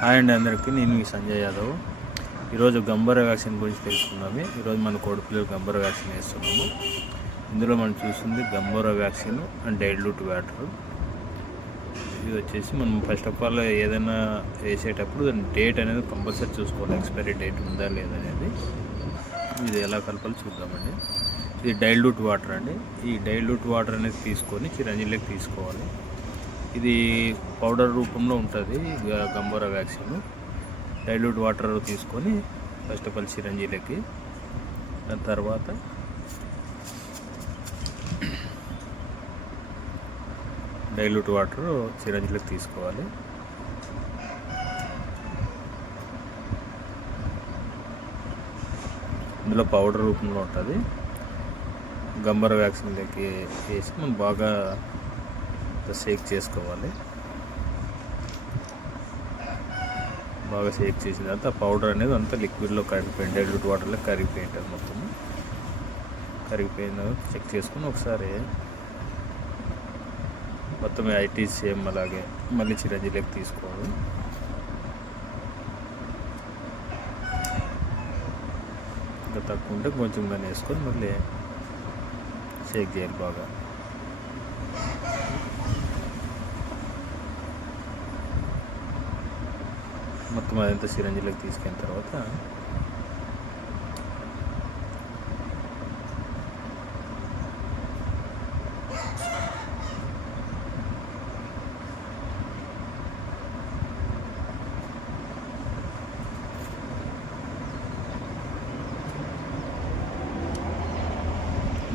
Hi అండి అందరికీ నేను మీ సంజయ్ యాదవ్. ఈరోజు గంబర వ్యాక్సిన్ గురించి తెలుసుకున్నాము ఈరోజు మన కోడిపిల్లలు గంబర వ్యాక్సిన్ వేస్తున్నాము. ఇందులో మనం చూస్తుంది Gumboro vaccine and dilute water. ఇది వచ్చేసి మనం ఫస్ట్ ఆఫ్ ఆల్ ఏదైనా వేసేటప్పుడు దాని డేట్ అనేది కంపల్సరీ చూసుకోవాలి. ఎక్స్పైరీ డేట్ ఉందా లేదా అనేది. ఇది ఎలా కలపాలో చూద్దామండి. ఇది డైల్యూట్ వాటర్ అండి. ఈ డైల్యూట్ వాటర్ అనేది తీసుకొని చిరంజీవిలోకి తీసుకోవాలి. ఇది పౌడర్ రూపంలో ఉంటుంది. Gumboro vaccine. డైల్యూట్ వాటర్ తీసుకొని ఫస్ట్ ఆఫ్ ఆల్ చిరంజీలకి దాని తర్వాత డైల్యూట్ వాటర్ చిరంజీలకు తీసుకోవాలి. ఇందులో పౌడర్ రూపంలో ఉంటుంది. గంబర వ్యాక్సిన్లోకి వేసి మనం బాగా షేక్ చేసుకోవాలి. బాగా షేక్ చేసిన తర్వాత ఆ పౌడర్ అనేది అంతా లిక్విడ్లో కరిగిపోయింది డైల్యూట్ వాటర్లో కరిగిపోయింది మొత్తం. కరిగిపోయిన చెక్ చేసుకుని ఒకసారి మొత్తం ఐటీ సేమ్ అలాగే మళ్ళీ చిరంజీవిలోకి తీసుకోవాలి. ఇంకా తక్కువ ఉంటే కొంచెం కానీ వేసుకొని మళ్ళీ షేక్ చేయాలి బాగా. మొత్తం అదంతా సిరంజిలోకి తీసుకెళ్ళిన తర్వాత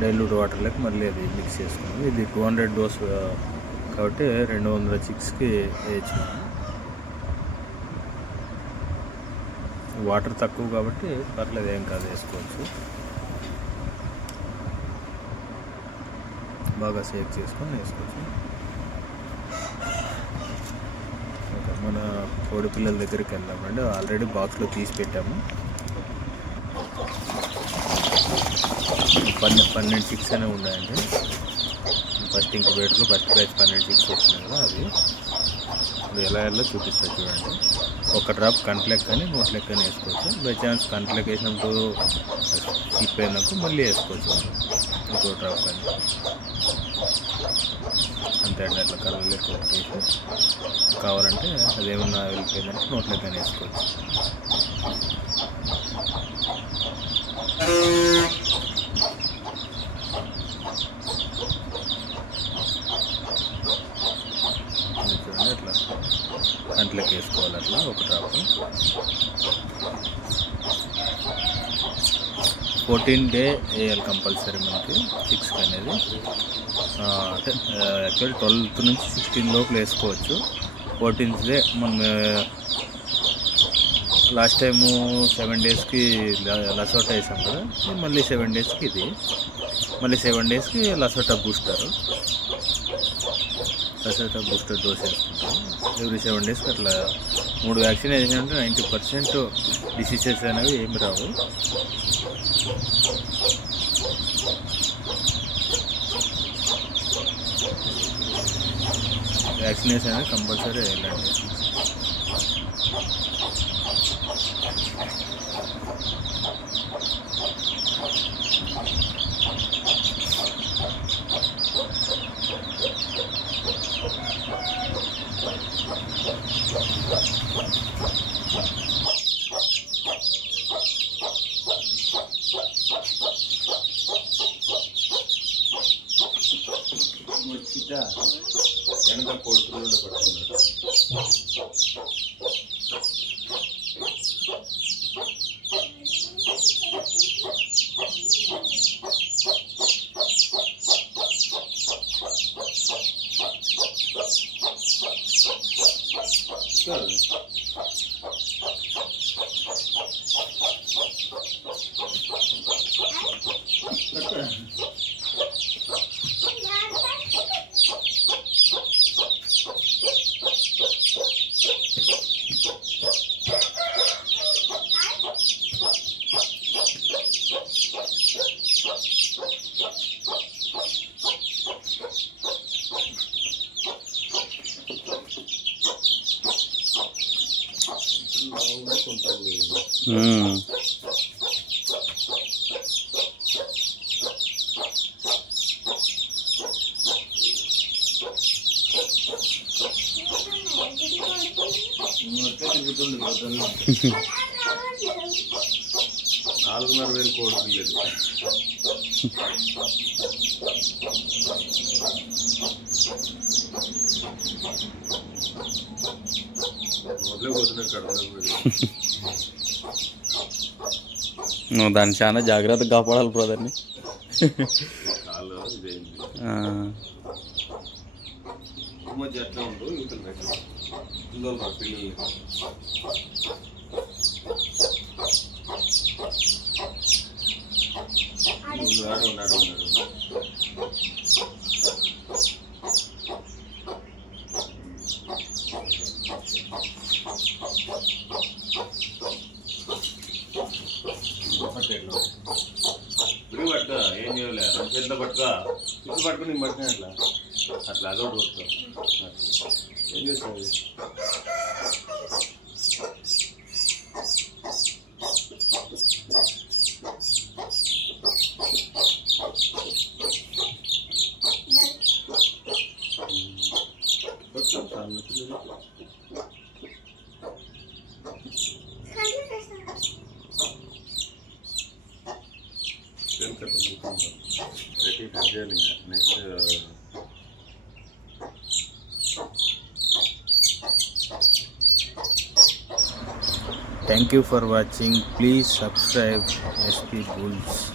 డైల్యూట్ వాటర్లోకి మళ్ళీ అది మిక్స్ చేసుకున్నాం. ఇది టూ హండ్రెడ్ డోస్ కాబట్టి రెండు వందల చిక్స్కి వేయించాము వాటర్ తక్కువ కాబట్టి పర్లేదు ఏం కాదు వేసుకోవచ్చు. బాగా షేక్ చేసుకొని వేసుకోవచ్చు. ఓకే మన కోడి పిల్లల దగ్గరికి వెళ్దామండి. ఆల్రెడీ బాక్స్లో తీసి పెట్టాము. పన్నె పన్నెండు సిక్స్ అనేవి ఉన్నాయండి. ఫస్ట్ ఇంక్యుబేటర్లో ఫస్ట్ బ్యాచ్ పన్నెండు సిక్స్ వచ్చినాయి కదా అవి. ఇప్పుడు ఎలా ఎలా చూపిస్తా చూడండి. ఒక డ్రాప్ కంట్లెక్ కానీ నోట్ లెక్క అని వేసుకోవచ్చు. బై ఛాన్స్ కంట్లెక్ వేసినప్పుడు స్కిప్ అయినప్పుడు మళ్ళీ వేసుకోవచ్చు. ఇంకో డ్రాప్ కానీ. అంతే అండి అట్లా కలర్ లెక్క ఒకటి వేసి కావాలంటే అదేమన్నా వెళ్ళిపోయిందంటే నోట్ లెక్క అని వేసుకోవచ్చు ఇది చూడండి అట్లా కంట్లోకి వేసుకోవాలి అట్లా ఒక డ్రాప్ ఫోర్టీన్ డే వేయాలి కంపల్సరీ మనకి సిక్స్కి అనేది. అంటే యాక్చువల్ ట్వెల్త్ నుంచి సిక్స్టీన్ లోపు వేసుకోవచ్చు. ఫోర్టీన్త్ డే మనం లాస్ట్ టైము సెవెన్ డేస్కి లసోటా వేసాం కదా. మళ్ళీ సెవెన్ డేస్కి ఇది. మళ్ళీ సెవెన్ డేస్కి LaSota booster LaSota booster dose వేసుకుంటాం. ఎవ్రీ సెవెన్ డేస్కి అట్లా మూడు వ్యాక్సిన్ వేసినట్టు నైంటీ పర్సెంట్ డిసీజెస్ అనేవి ఏమి రావు వ్యాక్సినేషన్ అనేది కంపల్సరీ వెళ్ళండి you. What? What? Seven. నాలుగున్నర వేలు కోడి పిల్లలు మొదలే పోతున్నాయి కడపలో నువ్వు దాన్ని చాలా జాగ్రత్తగా కాపాడాలి బ్రదర్ని కాలు ఇదేంది ఆ, మధ్య ఎట్లా ఉందో యువతలు పెట్టాలి ఇందులో మా పిల్లల్ని ఉన్నాడు ఉన్నాడు ఉన్నాడు ఇప్పుడు పట్టుకో ఏం చేయలే రెండు చేతిలో పట్టుకో ఇప్పుడు పట్టుకుని నేను పట్టుకుని అట్లా అట్లా అదొకటి పట్టుకో అట్లా. ఏం చేస్తావు పట్టుకో, Thank you for watching. Please subscribe SP Bulls.